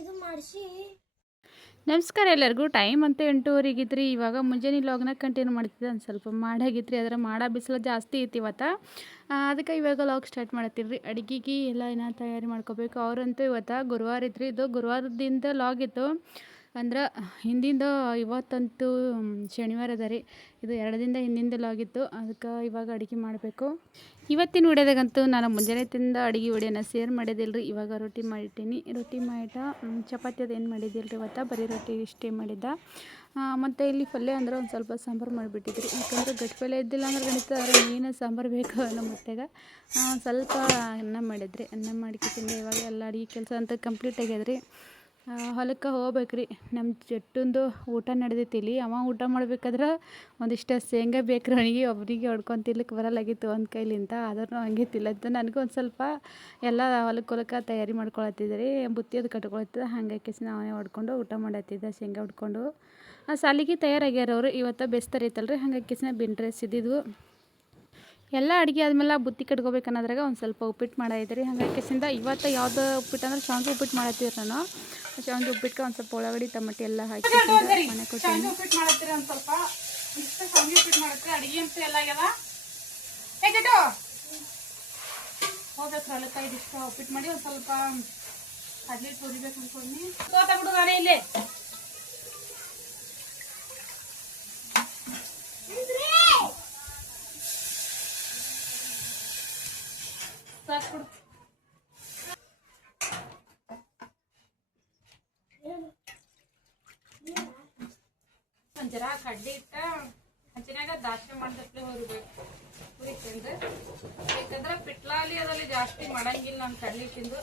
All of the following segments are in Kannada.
ಇದು ಮಾಡಿಸಿ. ನಮಸ್ಕಾರ ಎಲ್ಲರಿಗೂ. ಟೈಮ್ ಅಂತೂ 8:30 ಇವಾಗ ಮುಂಜಾನೆ ಲಾಗ್ನ ಕಂಟಿನ್ಯೂ ಮಾಡ್ತಿದ್ದೆ. ಒಂದು ಸ್ವಲ್ಪ ಮಾಡಾಗಿತ್ರಿ, ಅದರ ಬಿಸಿಲು ಜಾಸ್ತಿ ಐತಿ ಇವತ್ತು. ಅದಕ್ಕೆ ಇವಾಗ ಲಾಗ್ ಸ್ಟಾರ್ಟ್ ಮಾಡತ್ತೀರಿ. ಅಡುಗೆಗೆ ಎಲ್ಲ ಏನೋ ತಯಾರಿ ಮಾಡ್ಕೋಬೇಕು. ಅವರಂತೂ ಇವತ್ತು ಗುರುವಾರ ಇತ್ತು. ಇದು ಗುರುವಾರದಿಂದ ಲಾಗ್ ಇತ್ತು, ಅಂದ್ರೆ ಹಿಂದಿಂದ. ಇವತ್ತಂತೂ ಶನಿವಾರ ಅದ ರೀ. ಇದು 2 ದಿನದ ಹಿಂದಿಂದ ಲಾಗಿತ್ತು. ಅದಕ್ಕೆ ಇವಾಗ ಅಡುಗೆ ಮಾಡಬೇಕು. ಇವತ್ತಿನ ವಿಡಿಯೋದಾಗಂತೂ ನಾನು ಮುಂಜಾನೆ ತಿಂದ ಅಡುಗೆ ವಿಡಿಯೋನ ಶೇರ್ ಮಾಡಿದ್ದಿಲ್ಲ ರೀ. ಇವಾಗ ರೊಟ್ಟಿ ಮಾಡಿಟ್ಟೀನಿ. ರೊಟ್ಟಿ ಮಾಡಿಟ ಚಪಾತಿ ಅದು ಏನು ಮಾಡಿದ್ದಿಲ್ಲ ರೀ ಇವತ್ತು, ಬರೀ ರೊಟ್ಟಿ ಇಷ್ಟೇ ಮಾಡಿದ್ದ. ಮತ್ತು ಇಲ್ಲಿ ಪಲ್ಯ ಅಂದ್ರೆ ಒಂದು ಸ್ವಲ್ಪ ಸಾಂಬಾರು ಮಾಡಿಬಿಟ್ಟಿದ್ರಿ. ಯಾಕಂದ್ರೆ ಗಟ್ಟಿ ಪಲ್ಯ ಇದ್ದಿಲ್ಲ ಅಂದ್ರೆ ಗಣಿತ ಮೀನು ಸಾಂಬಾರು ಬೇಕು ನಮ್ಮ ಮತ್ತೆಗೆ. ಸ್ವಲ್ಪ ಅನ್ನ ಮಾಡಿದ್ರಿ. ಅನ್ನ ಮಾಡಿಕಿಂದ ಇವಾಗ ಎಲ್ಲ ಅಡುಗೆ ಕೆಲಸ ಅಂತ ಕಂಪ್ಲೀಟ್ ಆಗ್ಯದ್ರಿ. ಹೊಲಕ್ಕೆ ಹೋಗ್ಬೇಕ್ರಿ. ನಮ್ಮ ಜಟ್ಟಂದು ಊಟ ನಡೆದೈತಿ ಇಲ್ಲಿ. ಅವ ಊಟ ಮಾಡ್ಬೇಕಾದ್ರೆ ಒಂದಿಷ್ಟು ಶೇಂಗಾ ಬೇಕ್ರಿ ಅವನಿಗೆ. ಒಬ್ಬರಿಗೆ ಹೊಡ್ಕೊಂತಿರ್ಲಿಕ್ಕೆ ಬರಲ್ಲಾಗಿತ್ತು ಒಂದು ಕೈಲಿಂದ. ಆದ್ರೂ ಹಂಗೆ ತಿಲ್ಲತ್ತು. ನನಗೂ ಒಂದು ಸ್ವಲ್ಪ ಎಲ್ಲ ಹೊಲಕ್ಕೆ ತಯಾರಿ ಮಾಡ್ಕೊಳತ್ತಿದ್ದೆ. ಬುತ್ತಿ ಅದು ಕಟ್ಕೊಳತ್ತಿದ್ದೆ. ಹಾಗಾಗಿ ನಾವೇ ಹೊಡ್ಕೊಂಡು ಊಟ ಮಾಡತ್ತಿದ್ದೆ, ಶೇಂಗಾ ಹೊಡ್ಕೊಂಡು. ಸಾಲಿಗೆ ತಯಾರಾಗ್ಯಾರ ಅವರು. ಇವತ್ತು ಬೇಸ್ತಾರೈತಲ್ರಿ, ಹಾಗಾಗಿ ಬಿಂಡ್ರೆ ಸಿದ್ದಿದ್ವು. ಎಲ್ಲ ಅಡುಗೆ ಆದಮೇಲೆ ಬುತ್ತಿ ಕಟ್ಕೋಬೇಕು ಅನ್ನೋದ್ರಾಗ ಒಂದು ಸ್ವಲ್ಪ ಉಪ್ಪಿಟ್ಟು ಮಾಡೈತೆ ರೀ. ಹಾಗಾಗಿ ಇವತ್ತು ಯಾವುದು ಉಪ್ಪಿಟ್ಟು ಅಂದ್ರೆ ಶಾವಿಗೆ ಉಪ್ಪಿಟ್ಟು ಮಾಡತ್ತೀರಿ. ನಾನು ಶಾವಿಗೆ ಉಪ್ಪಿಟ್ಟು ಒಂದು ಸ್ವಲ್ಪ ಉಳ್ಳಾಗಡ್ಡಿ ಟೊಮೆಟೊ ಎಲ್ಲ ಹಾಕಿ ಮನೆ ಕೊಟ್ಟು ಉಪ್ಪಿಟ್ಟು ಮಾಡತ್ತೀರಿ. ಒಂದು ಸ್ವಲ್ಪ ಇಷ್ಟು ಶಾವಿಗೆ ಉಪ್ಪಿಟ್ಟು ಮಾಡತ್ತೀರಿ. ಅಡುಗೆ ಅಂತೂ ಎಲ್ಲ ಆಗ್ಯದ. ಹೇಗಿಟ್ಟು ಹೋಗ್ಬೇಕು ಹೊಲಕ್ಕೆ. ಇದಿಷ್ಟು ಉಪ್ಪಿಟ್ಟು ಮಾಡಿ ಒಂದು ಸ್ವಲ್ಪ ಕಡ್ಲಿ ತುರಿಬೇಕು ಅನ್ಕೊಂಡು ಬಿಡು ನಾನೇ ಇಲ್ಲಿ. ಸಾಕು ಒಂಚರ ಕಡ್ಲಿ ಇಟ್ಟ ಹಂಚಿನಾಗ ದಾಸ್ತಿ ಮಾಡಿದಪ್ಲೆ ಹುರಿಬೇಕು. ಯಾಕಂದ್ರೆ ಪಿಟ್ಲಾಲಿ ಅದಲ್ಲಿ ಜಾಸ್ತಿ ಮಾಡಂಗಿಲ್ಲ ನಾನು ಕಡ್ಲಿ ತಿಂದು.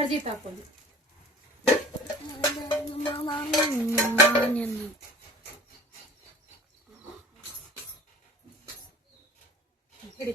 ಕರ್ಜಿ ತಾಕೊಂಡು ಹಿಡಿ.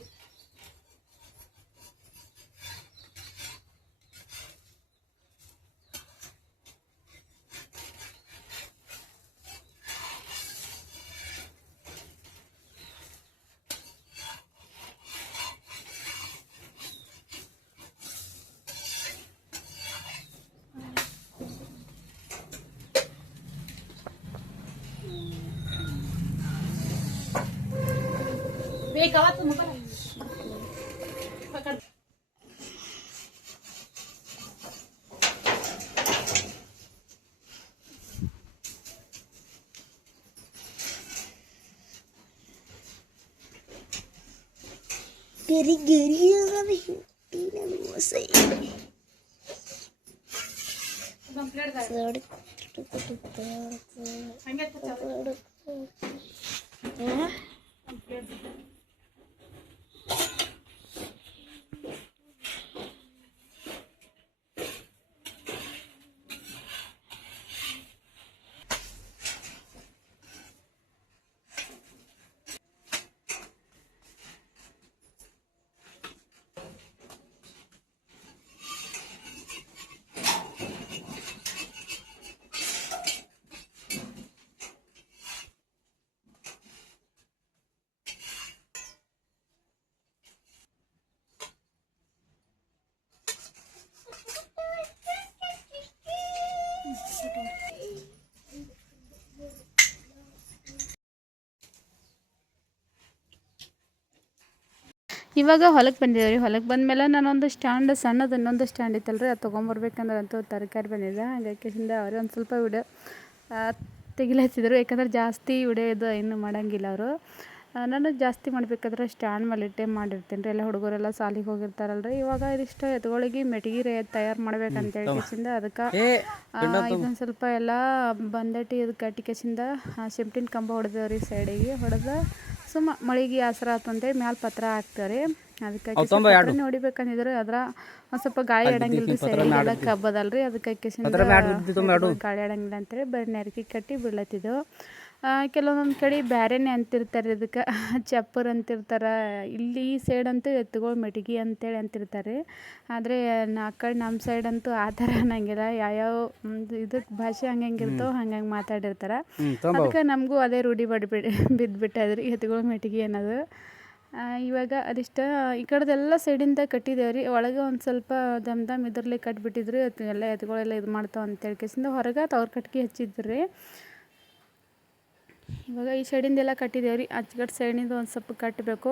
ಬೇಕಾವ ತುಂಬ ಪಕಡ್. Geri-geri kami tidak bisa. ಇವಾಗ ಹೊಲಕ್ಕೆ ಬಂದಿದ್ದೀವಿ. ಹೊಲಕ್ಕೆ ಬಂದಮೇಲೆ ನಾನೊಂದು ಸ್ಟ್ಯಾಂಡ್ ಸಣ್ಣದು ಇನ್ನೊಂದು ಸ್ಟ್ಯಾಂಡ್ ಇತ್ತಲ್ರಿ, ಅದು ತೊಗೊಂಬರ್ಬೇಕಂದ್ರೆ ಅಂತೂ ತರಕಾರಿ ಬಂದಿದೆ. ಹಾಗಾಗಿಂದ ಅವರೇ ಒಂದು ಸ್ವಲ್ಪ ವಿಡಿಯೋ ತೆಗಿಲತ್ತಿದ್ರು, ಯಾಕಂದ್ರೆ ಜಾಸ್ತಿ ವಿಡಿಯೋ ಇದು ಏನು ಮಾಡೋಂಗಿಲ್ಲ ಅವರು. ನಾನು ಜಾಸ್ತಿ ಮಾಡಬೇಕಾದ್ರೆ ಸ್ಟ್ಯಾಂಡ್ ಮೇಲೆ ಇಟ್ಟೆ ಮಾಡಿರ್ತೀನಿ ರೀ. ಎಲ್ಲ ಹುಡುಗರೆಲ್ಲ ಸಾಲಿಗೆ ಹೋಗಿರ್ತಾರಲ್ರಿ. ಇವಾಗ ಇದಿಷ್ಟು ಎತ್ಗಳಿಗೆ ಮೆಟ್ಗಿ ತಯಾರು ಮಾಡ್ಬೇಕಂತೇಳಿ ಕೇಸಿಂದ ಅದಕ್ಕೆ ಇದೊಂದು ಸ್ವಲ್ಪ ಎಲ್ಲ ಬಂದಟಿ ಇದು ಕಟ್ಟಿ ಕೇಸಿಂದ ಸಿಮೆಂಟಿನ ಕಂಬ ಹೊಡೆದೇವ್ರಿ. ಸೈಡಿಗೆ ಹೊಡೆದ ಸುಮ್ಮ ಮಳೆಗೆ ಆಸರ ಆತಂತೇಳಿ ಮ್ಯಾಲೆ ಪತ್ರ ಹಾಕ್ತಾರೆ. ಅದಕ್ಕೆ ಹೊಡಿಬೇಕಂದಿದ್ರೆ ಅದ್ರ ಒಂದು ಸ್ವಲ್ಪ ಗಾಳಿ ಆಡಂಗಿಲ್ಲ ರೀ. ಸೈಡಿಗೆಲ್ಲ ಕಬ್ಬದಲ್ರಿ, ಅದಕ್ಕೆ ಗಾಳಿ ಆಡಂಗಿಲ್ಲ ಅಂತೇಳಿ ಬರೀ ನೆರಕಿ ಕಟ್ಟಿ ಬಿಡ್ಲತ್ತಿದ್ದೆವು. ಕೆಲವೊಂದೊಂದು ಕಡೆ ಬ್ಯಾರೆನೇ ಅಂತಿರ್ತಾರೆ, ಇದಕ್ಕೆ ಚಪ್ಪರ್ ಅಂತಿರ್ತಾರೆ. ಇಲ್ಲಿ ಈ ಸೈಡ್ ಅಂತೂ ಎತ್ತುಗಳು ಮೆಟ್ಗಿ ಅಂತೇಳಿ ಅಂತಿರ್ತಾರೆ. ಆದರೆ ಕಡೆ ನಮ್ಮ ಸೈಡ್ ಅಂತೂ ಆ ಥರ ಅನ್ನಂಗಿಲ್ಲ. ಯಾವ್ಯಾವ ಇದಕ್ಕೆ ಭಾಷೆ ಹಂಗಿರ್ತಾವೆ ಹಂಗಂಗೆ ಮಾತಾಡಿರ್ತಾರೆ. ಅದಕ್ಕೆ ನಮಗೂ ಅದೇ ರೂಢಿ ಬಿದ್ದುಬಿಟ್ಟದ್ರಿ ಎತ್ತುಗಳು ಮೆಟ್ಗಿ ಅನ್ನೋದು. ಇವಾಗ ಅದಿಷ್ಟ ಈ ಕಡೆದೆಲ್ಲ ಸೈಡಿಂದ ಕಟ್ಟಿದ್ದೇವೆ ರೀ. ಒಳಗೆ ಒಂದು ಸ್ವಲ್ಪ ದಮ್ ಇದ್ರಲ್ಲೇ ಕಟ್ಟಿಬಿಟ್ಟಿದ್ರಿ. ಎಲ್ಲ ಎತ್ತುಗಳೆಲ್ಲ ಇದು ಮಾಡ್ತಾವೆ ಅಂತೇಳಿ ಕೇಸಿಂದ ಹೊರಗೆ ತವ್ರ ಕಟ್ಗೆ ಹಚ್ಚಿದ್ರಿ. ಇವಾಗ ಈ ಸೈಡಿಂದೆಲ್ಲ ಕಟ್ಟಿದ್ದೇವೆ ರೀ. ಅಚ್ಚಗಟ್ಟು ಸೈಡಿಂದ ಒಂದು ಸ್ವಲ್ಪ ಕಟ್ಟಬೇಕು.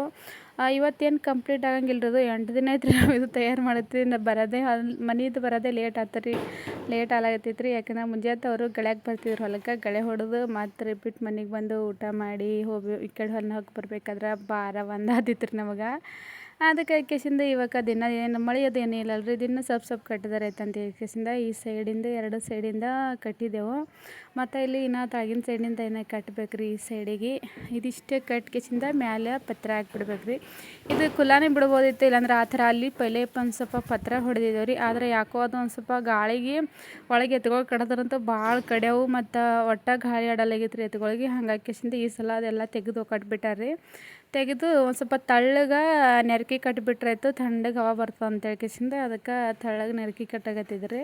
ಇವತ್ತೇನು ಕಂಪ್ಲೀಟ್ ಆಗಂಗಿಲ್ಲ ರೀ. 8 ದಿನ ಐತ್ರಿ ನಾವು ಇದು ತಯಾರು ಮಾಡತ್ತೀವಿ. ಮನೆದು ಬರೋದೇ ಲೇಟ್ ಆಗ್ತದೆ ರೀ. ಲೇಟ್ ಆಗತ್ತೈತೆ ರೀ. ಯಾಕಂದ್ರೆ ಮುಂಜಾನೆ ಅವರು ಗೆಳೆಯಾಗಿ ಬರ್ತಿದ್ರು ಹೊಲಕ್ಕೆ. ಗಳೆ ಹೊಡೆದು ಮತ್ತು ರಿಪೀಟ್ ಮನೆಗೆ ಬಂದು ಊಟ ಮಾಡಿ ಈ ಕಡೆ ಹೊಲಕ್ಕೆ ಬರ್ಬೇಕಾದ್ರೆ ಭಾರ ಆದಿತ್ತು ರೀ ನಮಗೆ. ಅದಕ್ಕೆ ಕೇಸಿಂದ ಇವಾಗ ದಿನ ಏನು ಮಳೆಯೋದು ಏನೂ ಇಲ್ಲಲ್ರಿ. ದಿನ ಸ್ವಲ್ಪ ಕಟ್ಟಿದಾರೆ ಐತಂತ ಕೇಸಿಂದ ಈ ಸೈಡಿಂದ 2 ಸೈಡಿಂದ ಕಟ್ಟಿದೆವು. ಮತ್ತು ಇಲ್ಲಿ ಇನ್ನೂ ತಾಗಿನ ಸೈಡಿಂದ ಏನೋ ಕಟ್ಟಬೇಕು ರೀ. ಈ ಸೈಡಿಗೆ ಇದಿಷ್ಟೇ ಕಟ್ ಕೇಸಿಂದ ಮ್ಯಾಲೆ ಪತ್ರ ಹಾಕ್ಬಿಡ್ಬೇಕು ರೀ. ಇದು ಕುಲಾನೇ ಬಿಡ್ಬೋದಿತ್ತು, ಇಲ್ಲಾಂದ್ರೆ ಆ ಥರ ಅಲ್ಲಿ ಪೈಲೆ ಒಂದು ಸ್ವಲ್ಪ ಪತ್ರ ಹೊಡೆದಿದ್ದೇವೆ ರೀ. ಆದರೆ ಯಾಕೋ ಅದು ಒಂದು ಸ್ವಲ್ಪ ಗಾಳಿಗೆ ಒಳಗೆ ಎತ್ಗಳು ಕಡದ್ರಂತೂ ಭಾಳ ಕಡ್ಯಾವು ಮತ್ತು ಒಟ್ಟು ಗಾಳಿ ಆಡಲಾಗಿತ್ತು ರೀ ಎತ್ತುಗಳಿಗೆ. ಹಂಗಾಗಿ ಕೇಸಿಂದ ಈ ಸಲ ಅದೆಲ್ಲ ತೆಗೆದು ಕಟ್ಬಿಟ್ಟಾರೆ. ತೆಗೆದು ಒಂದು ಸ್ವಲ್ಪ ತಳ್ಳಗೆ ನೆರಕಿ ಕಟ್ಟಿಬಿಟ್ರಾಯ್ತು, ತಣ್ಣಗೆ ಹವಾ ಬರ್ತದೆ ಅಂತೇಳಿ ಕೇಸಿಂದ ಅದಕ್ಕೆ ತಳ್ಳಗೆ ನೆರಕಿ ಕಟ್ಟಾಗತ್ತಿದ್ರಿ.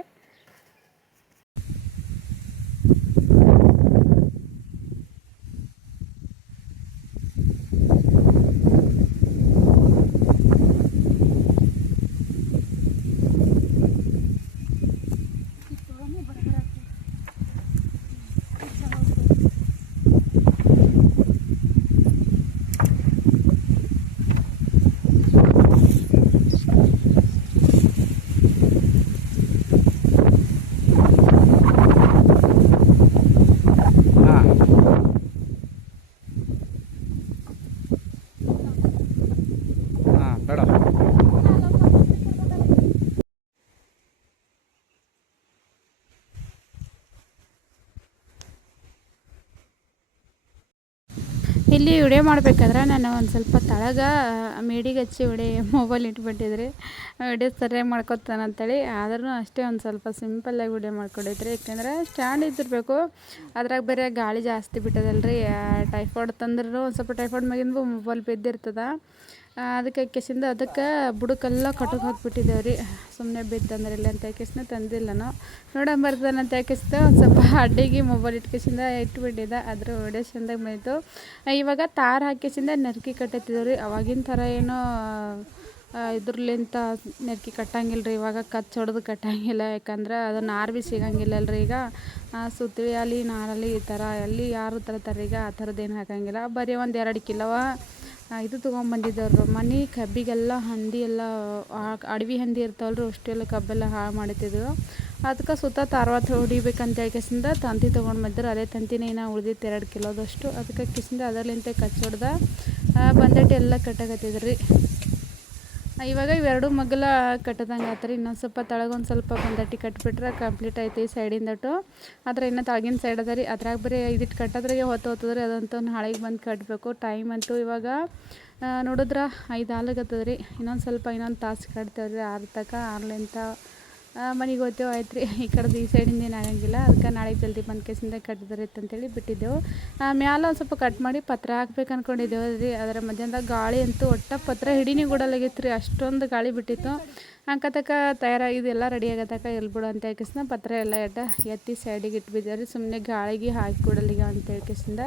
ಇಲ್ಲಿ ವಿಡಿಯೋ ಮಾಡ್ಬೇಕಾದ್ರೆ ನಾನು ಒಂದು ಸ್ವಲ್ಪ ತಳಗ ಮೇಡಿಗೆ ಹಚ್ಚಿ ಮೊಬೈಲ್ ಇಟ್ಬಿಟ್ಟಿದ್ರಿ ವಿಡಿಯೋ ಸರಿಯಾಗಿ ಮಾಡ್ಕೊತಾನಂತೇಳಿ. ಆದ್ರೂ ಅಷ್ಟೇ ಒಂದು ಸ್ವಲ್ಪ ಸಿಂಪಲ್ಲಾಗಿ ವಿಡಿಯೋ ಮಾಡ್ಕೊಂಡಿದ್ರಿ. ಯಾಕೆಂದರೆ ಸ್ಟ್ಯಾಂಡ್ ಇದ್ದಿರಬೇಕು, ಅದ್ರಾಗ ಬೇರೆ ಗಾಳಿ ಜಾಸ್ತಿ ಬಿಟ್ಟದಲ್ರಿ. ಟೈಫಾಯ್ಡ್ ತಂದ್ರೂ ಒಂದು ಸ್ವಲ್ಪ ಟೈಫಾಯ್ಡ್ ಮ್ಯಾಗಿಂದು ಮೊಬೈಲ್ ಬಿದ್ದಿರ್ತದ. ಅದಕ್ಕೆ ಅದಕ್ಕೆ ಬುಡಕ್ಕೆಲ್ಲ ಕಟಕ್ ಹಾಕ್ಬಿಟ್ಟಿದ್ದೇವೆ ರೀ. ಸುಮ್ಮನೆ ಬಿದ್ದಂದ್ರೆ ಇಲ್ಲ ಅಂತ ಯಾಕೆಸಿಂದ ತಂದಿಲ್ಲ ನಾವು ನೋಡಂಬರ್ತಾನಂತ ಯಾಕೆಸಿದ ಒಂದು ಸ್ವಲ್ಪ ಅಡ್ಡಿಗೆ ಮೊಬೈಲ್ ಇಟ್ಬಿಟ್ಟಿದ್ದ. ಅದ್ರ ವಿಡಿಯೋ ಚಂದಾಗಿ ಬಂದಿತ್ತು. ಇವಾಗ ತಾರು ಹಾಕಿಸಿಂದ ನೆರ್ಕಿ ಕಟ್ಟತ್ತಿದ್ದೇವೆ ರೀ. ಅವಾಗಿನ ಥರ ಏನೋ ಇದ್ರಲಿಂತ ನೆರ್ಕಿ ಕಟ್ಟಂಗಿಲ್ಲ ರೀ. ಇವಾಗ ಕಚ್ಚ ಹೊಡೆದು ಕಟ್ಟಂಗಿಲ್ಲ, ಯಾಕಂದ್ರೆ ಅದು ನಾರು ಭೀ ಸಿಗಂಗಿಲ್ಲಲ್ರಿ. ಈಗ ಸುತ್ತಳಿ ಅಲ್ಲಿ ನಾರಲ್ಲಿ ಈ ಥರ ಎಲ್ಲಿ ಯಾರು ತರ್ತಾರೆ ಈಗ ಆ ಥರದ್ದೇನು ಹಾಕಂಗಿಲ್ಲ. ಬರೀ ಒಂದು 2 ಕಿಲೋ ಇದು ತೊಗೊಂಬಂದಿದ್ದವ್ರು. ಮನೆ ಕಬ್ಬಿಗೆಲ್ಲ ಹಂದಿ ಎಲ್ಲ ಅಡವಿ ಹಂದಿ ಇರ್ತಾವಲ್ರಿ, ಅಷ್ಟೆಲ್ಲ ಕಬ್ಬೆಲ್ಲ ಹಾಳು ಮಾಡ್ತಿದ್ರು. ಅದಕ್ಕೆ ಸುತ್ತ ತಾರ್ವಾತ ಹೊಡಿಬೇಕಂತ ಹೇಳ್ಕೆಸಿಂದ ತಂತಿ ತೊಗೊಂಡು ಬಂದಿದ್ರು. ಅದೇ ತಂತಿನೇ ನಾ ಉಳಿದಿತ್ತು 2 ಕಿಲೋದಷ್ಟು. ಅದಕ್ಕೆ ಕಿಸಿಂದ ಅದರಲ್ಲಿಂತೆ ಕಚ್ಚೊಡ್ದ ಬಂದಟ್ಟು ಎಲ್ಲ ಕಟ್ಟಾಕತ್ತಿದ್ರಿ. ಇವಾಗ ಇವೆರಡು ಮಗ್ಲ ಕಟ್ಟದಂಗೆ ಆತ್ರಿ. ಇನ್ನೊಂದು ಸ್ವಲ್ಪ ತಳಗೊಂದು ಸ್ವಲ್ಪ ಬಂದಟ್ಟಿ ಕಟ್ಬಿಟ್ರೆ ಕಂಪ್ಲೀಟ್ ಐತಿ ಈ ಸೈಡಿಂದಟ್ಟು. ಆದರೆ ಇನ್ನೂ ತಳಗಿನ ಸೈಡ್ ಅದ ರೀ. ಅದ್ರಾಗ ಬರೀ ಇದಿಟ್ಟು ಕಟ್ಟೋದ್ರಾಗೆ ಹೊತ್ತೋತದ್ರಿ. ಅದಂತೂ ನಾಳೆಗೆ ಬಂದು ಕಟ್ಟಬೇಕು. ಟೈಮ್ ಅಂತೂ ಇವಾಗ ನೋಡಿದ್ರೆ 5 ಆಗ್ಲಕತ್ತದ ರೀ. ಇನ್ನೊಂದು ತಾಸು ಕಟ್ತೇವೆ ರೀ. 6 ತನಕ 6ಲಿಂತ ಮನೆಗೆ ಹೋಗ್ತೇವೆ ಆಯ್ತು ರೀ. ಈ ಕಡೆದು ಈ ಸೈಡಿಂದ ಏನು ಆಗಂಗಿಲ್ಲ. ಅದಕ್ಕೆ ನಾಳೆಗೆ ಜಲ್ದಿ ಬಂದು ಕೇಸಿಂದ ಕಟ್ಟಿದ್ರೆ ಅಂತೇಳಿ ಬಿಟ್ಟಿದ್ದೆವು. ಮ್ಯಾಲೆ ಒಂದು ಸ್ವಲ್ಪ ಕಟ್ ಮಾಡಿ ಪತ್ರ ಹಾಕ್ಬೇಕು ಅಂದ್ಕೊಂಡಿದ್ದೇವೆ ರೀ. ಅದರ ಮಧ್ಯಾಹ್ನದಾಗ ಗಾಳಿ ಅಂತೂ ಒಟ್ಟು ಪತ್ರ ಹಿಡಿನೇ ಕೊಡಲಾಗಿತ್ತು ರೀ. ಅಷ್ಟೊಂದು ಗಾಳಿ ಬಿಟ್ಟಿತ್ತು. ಅಂಕತಕ್ಕ ತಯಾರಾಗಿದ್ದೆಲ್ಲ ರೆಡಿ ಆಗತಕ್ಕ ಎಲ್ಬಿಡು ಅಂತ ಹೇಳ್ಕೆಸಿಂದ ಪತ್ರ ಎಲ್ಲ ಎತ್ತಿ ಸೈಡಿಗೆ ಇಟ್ಬಿದ್ದೇವೆ ರೀ. ಸುಮ್ಮನೆ ಗಾಳಿಗೆ ಹಾಕಿ ಕೊಡಲಿಗೆ ಅಂತ ಹೇಳ್ಕೆಸಿಂದ.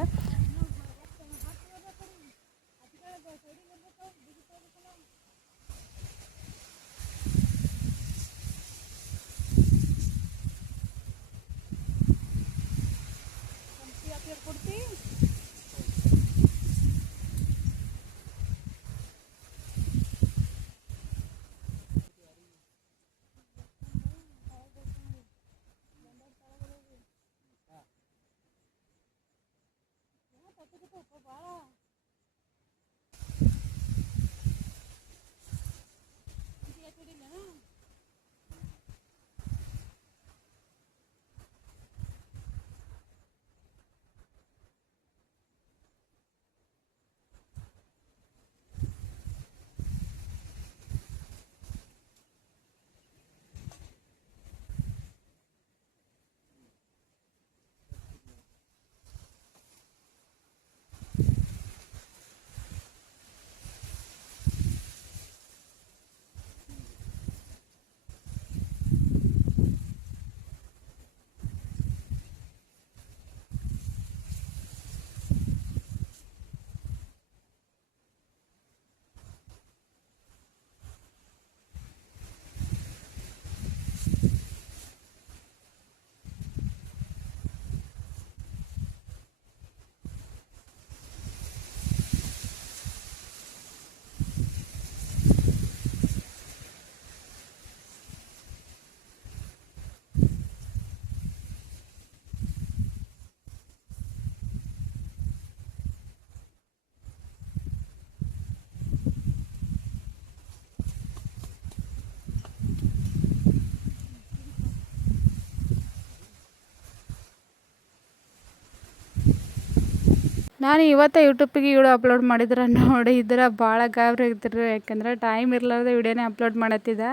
ನಾನು ಇವತ್ತು ಯೂಟ್ಯೂಬಿಗೆ ವಿಡಿಯೋ ಅಪ್ಲೋಡ್ ಮಾಡಿದ್ರೆ ನೋಡಿದ್ರೆ ಭಾಳ ಗಾಬರಿ ಆಗ್ತಿರು. ಯಾಕಂದ್ರೆ ಟೈಮ್ ಇರ್ಲಾರ್ದೆ ವಿಡಿಯೋನೇ ಅಪ್ಲೋಡ್ ಮಾಡತ್ತಿದ್ದೆ.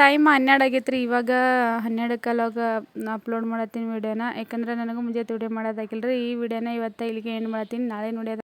ಟೈಮ್ 12 ಆಗೈತೆ ರೀ. ಇವಾಗ 12 ಕಾಲಾಗ ಅಪ್ಲೋಡ್ ಮಾಡತ್ತೀನಿ ವಿಡಿಯೋನ. ಯಾಕಂದ್ರೆ ನನಗೂ ಮುಂಜಾನೆ ವಿಡಿಯೋ ಮಾಡೋದಾಗಿಲ್ಲ ರೀ. ಈ ವಿಡಿಯೋನ ಇವತ್ತು ಇಲ್ಲಿಗೆ ಏನು ಮಾಡತ್ತೀನಿ. ನಾಳೆ ನೋಡ್ಯೋದು